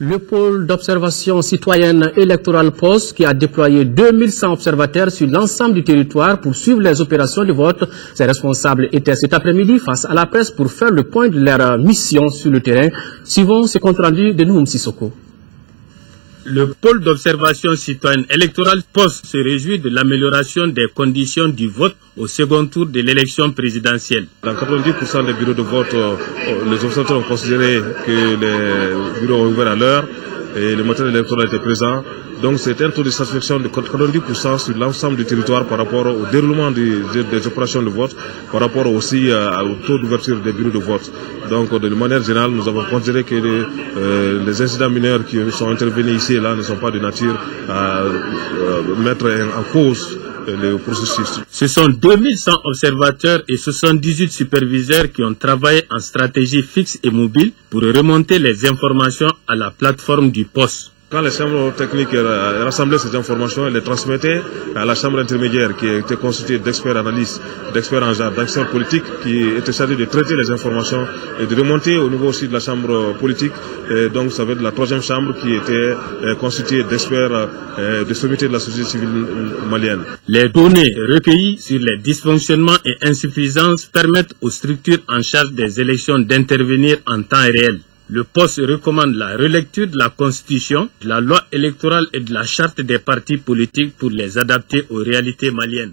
Le pôle d'observation citoyenne électorale POS, qui a déployé 2100 observateurs sur l'ensemble du territoire pour suivre les opérations de vote. Ses responsables étaient cet après-midi face à la presse pour faire le point de leur mission sur le terrain. Suivons ce compte rendu de Nouhoum Sissoko. Le pôle d'observation citoyenne électorale POS se réjouit de l'amélioration des conditions du vote au second tour de l'élection présidentielle. Dans 90% des bureaux de vote, les observateurs ont considéré que les bureaux ont ouvert à l'heure et le matériel électoral était présent. Donc c'est un taux de satisfaction de 90% sur l'ensemble du territoire par rapport au déroulement des opérations de vote, par rapport aussi au taux d'ouverture des bureaux de vote. Donc de manière générale, nous avons considéré que les incidents mineurs qui sont intervenus ici et là ne sont pas de nature à mettre en cause le processus. Ce sont 2100 observateurs et 78 superviseurs qui ont travaillé en stratégie fixe et mobile pour remonter les informations à la plateforme du POS. Quand les chambres techniques rassemblaient ces informations, elles les transmettaient à la chambre intermédiaire qui était constituée d'experts analystes, d'experts en genre, d'experts politiques qui étaient chargés de traiter les informations et de remonter au niveau aussi de la chambre politique. Et donc ça va être la troisième chambre qui était constituée d'experts de sommité de la société civile malienne. Les données recueillies sur les dysfonctionnements et insuffisances permettent aux structures en charge des élections d'intervenir en temps réel. Le POS recommande la relecture de la Constitution, de la loi électorale et de la charte des partis politiques pour les adapter aux réalités maliennes.